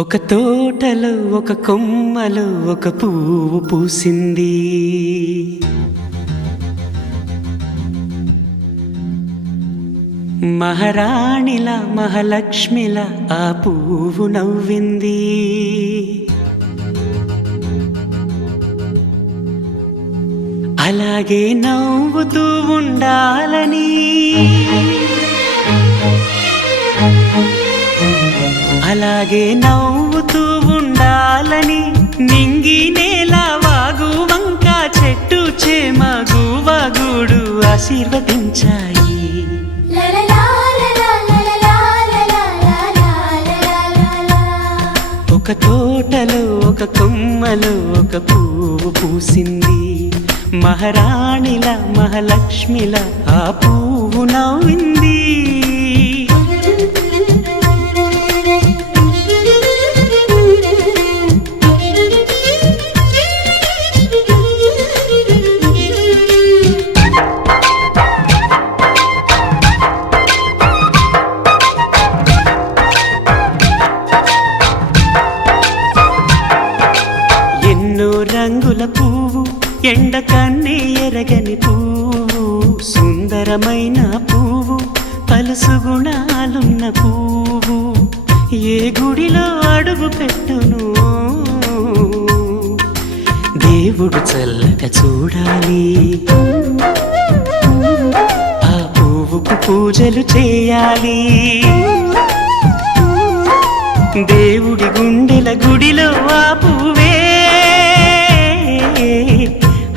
ఒక తోటలో ఒక కొమ్మలో ఒక పువ్వు పూసింది. మహారాణిలా మహాలక్ష్మిలా ఆ పువ్వు నవ్వింది. అలాగే నవ్వుతూ ఉండాలని, అలాగే నవ్వుతూ ఉండాలని నింగి నేల వాగు వంక చెట్టు చేమ గువగూడు ఆశీర్వదించాయి. ఒక తోటలో ఒక కొమ్మలో ఒక పువ్వు పూసింది. మహారాణిలా మహాలక్ష్మిలా ఆ పువ్వు నవ్వింది. రంగుల పువ్వు, ఎండ కన్నే ఎరగని పువ్వు, సుందరమైన పువ్వు, పలుసు గుణాలున్న పువ్వు, ఏ గుడిలో అడుగు పెట్టును దేవుడు చల్లగా చూడాలి. ఆ పువ్వుకు పూజలు చేయాలి. దేవుడి గుండెల గుడిలో ఆ పువ్వే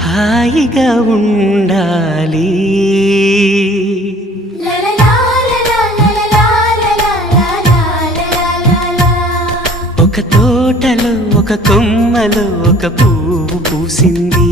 హాయిగా ఉండాలి. ఒక తోటలో ఒక కొమ్మలో ఒక పువ్వు పూసింది.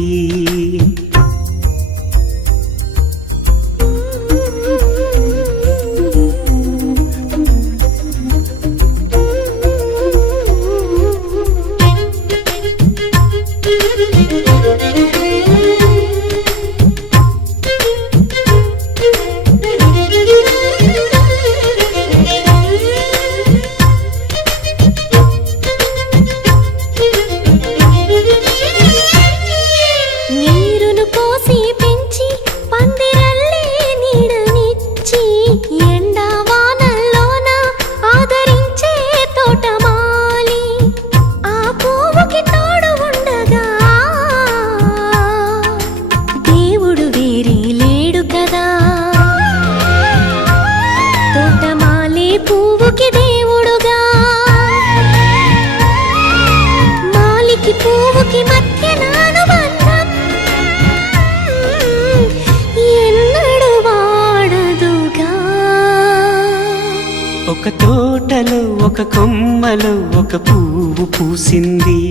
ఒక తోటలో ఒక కొమ్మలో ఒక పువ్వు పూసింది.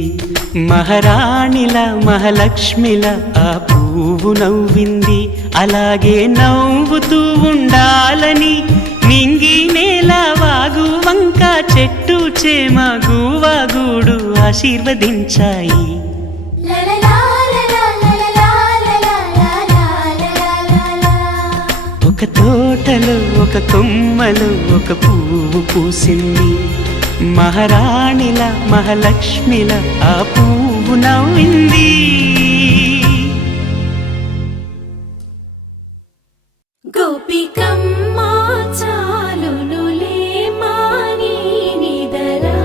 మహారాణిలా మహాలక్ష్మిలా ఆ పువ్వు నవ్వింది. అలాగే నవ్వుతూ ఉండాలని నింగి నేల వాగు వంక చెట్టు చేమ గువగూడు ఆశీర్వదించాయి. ఒక తోటలో ఒక కొమ్మలో ఒక పువ్వు పూసింది. మహారాణిలా మహాలక్ష్మిలా ఆ పువ్వు నవ్వింది. గోపికమ్మ చాలునులే మాని నిదరా,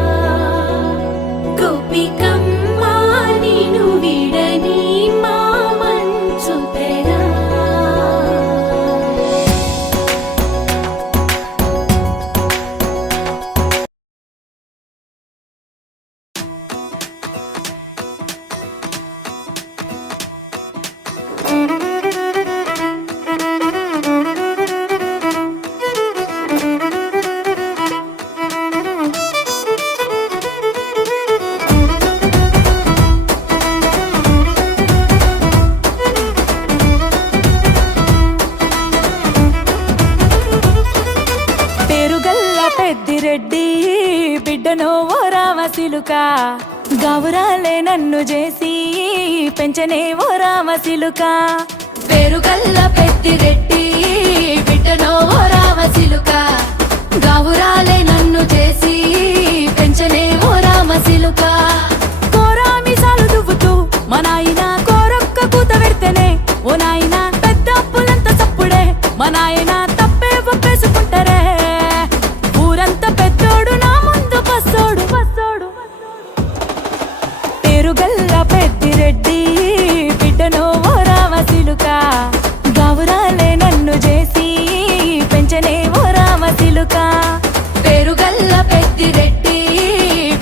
గోపికమ్మ నిను విడని మా మంచు తెరా. రెడ్డి బిడ్డనో ఓ రామసిలుక, గౌరాలే నన్ను చేసి పెంచనే ఓ రామసిలుక. పేరుగల్ల పెద్దిరెడ్డి బిడ్డనో ఓ రామసిలుక, గౌరాలే నన్ను చేసి పెంచనే ఓ సిలుక కోరామిసాలు దువ్వుతూ మా నాయన కోరొక్క కూత పెడితేనే ఓ నాయన పెద్ద అప్పులంత సప్పుడే మా నాయన తప్పే ఒప్పేసుకుంటారే ఊరంతా పెద్దోడు నా ముందు బస్సోడు బస్సోడు పేరుగల్ల పెద్దిరెడ్డి బిడ్డనో ఓ రామసిలుక గౌరాలే నన్ను చేసి పెంచనే ఓ రామసిలుక పేరుగల్ల పెద్దిరెడ్డి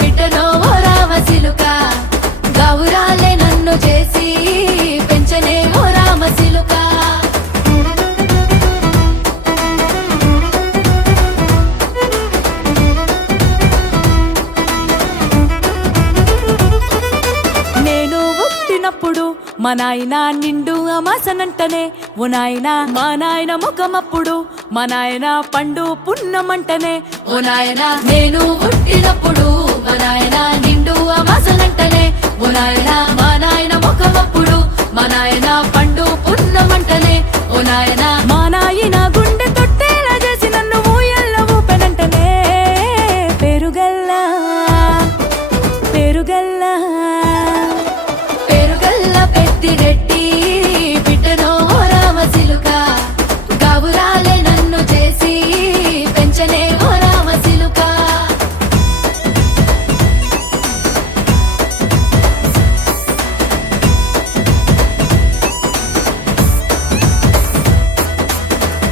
బిడ్డనో ఓ రామసిలుక గౌరాలే నన్ను చేసి పెంచనే ఓ రామసిలుక నేను పుట్టినప్పుడు మా నాయన నిండు అమాసనంటనే ఓ నాయన మా నాయన ముఖమప్పుడు మా నాయన పండు పున్నమంటనే ఓ నాయన నేను పుట్టినప్పుడు మా నాయన నిండు అమాసనంటనే ఓ నాయన మా నాయన ముఖమప్పుడు మా నాయన పండు పున్నమంటనే ఓ నాయన మా నాయన గుండె తొట్టేలా చేసి నన్ను ఊయల్ల ఊపెనంటనే పెరుగల్లా పెరుగల్లా పేరుగల్ల పెద్దిరెడ్డి బిడ్డనో ఓ రామసిలుక గౌరాలే నన్ను చేసి పెంచనే ఓ రామసిలుక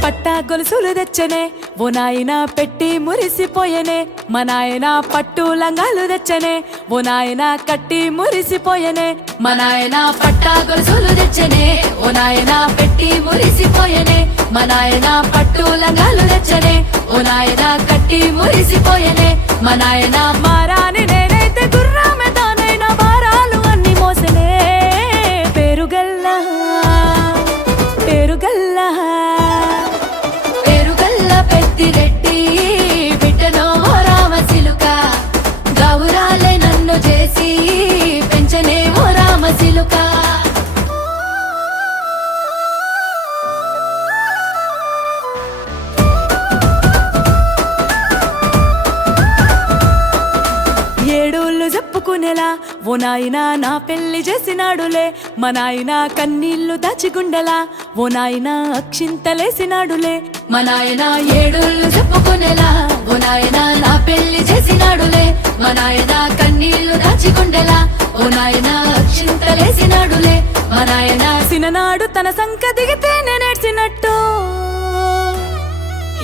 పట్టా గొలుసులు తెచ్చనే ఓ నాయన పెట్టి మురిసిపోయనే మా నాయన పట్టు లంగాలు తెచ్చనే ఓ నాయన కట్టి మురిసిపోయనే మా నాయన పట్టా గొలుసులు తెచ్చనే ఓ నాయన పెట్టి మురిసిపోయనే మా నాయన పట్టు లంగాలు తెచ్చనే ఓ నాయన కట్టి మురిసిపోయనే మా నాయన మారాని నేనైతే గుర్రామె తానైనా భారాలు అన్ని మోసనే పేరుగల్లా పేరుగల్లా పేరుగల్ల పెద్దిరెడ్డి బిడ్డనో ఓ రామసిలుక గౌరాలే నన్ను చేసి పెంచనే ఓ రామసిలుక ఏడోళ్ళు చెప్పుకునేలా ఓ నాయన నా పెళ్లి చేసినాడులే మా నాయన కన్నీళ్లు దాచిగుండెలా ఓ నాయన అక్షింతలేసినాడులే మా నాయన ఏడుళ్ళు చెప్పుకునేలా ఓ నాయన నా పెళ్లి చేసినాడులే మా నాయన కన్నీళ్లు దాచిగుండెలా ఓ నాయన అక్షింతలేసినాడులే మా నాయన సిననాడు తన సంక దిగితే నేనేడ్చినట్టు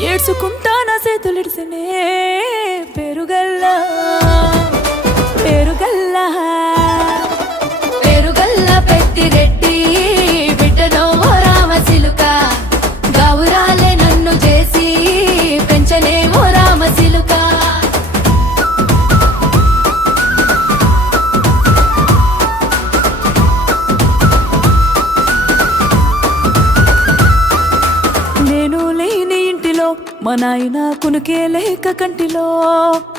ఏడ్చుకుంటా నా చేతులిడిసినే పెరుగల్లా పెరుగల్లా పేరుగల్ల పెద్దిరెడ్డి బిడ్డనో ఓ రామసిలుక గౌరాలే నన్ను చేసి పెంచనే ఓ రామసిలుక నేను లేని ఇంటిలో మా నాయన కునుకే లేక కంటిలో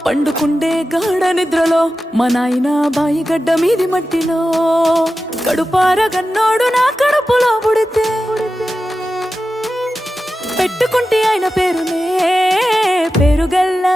పండుకుండే గాఢ నిద్రలో మా నాయన బాయి గడ్డ మీది మట్టిలో కడుపార గన్నోడు నా కడుపులో పుడితే పెట్టుకుంటే ఆయన పేరునే పెరుగల్లా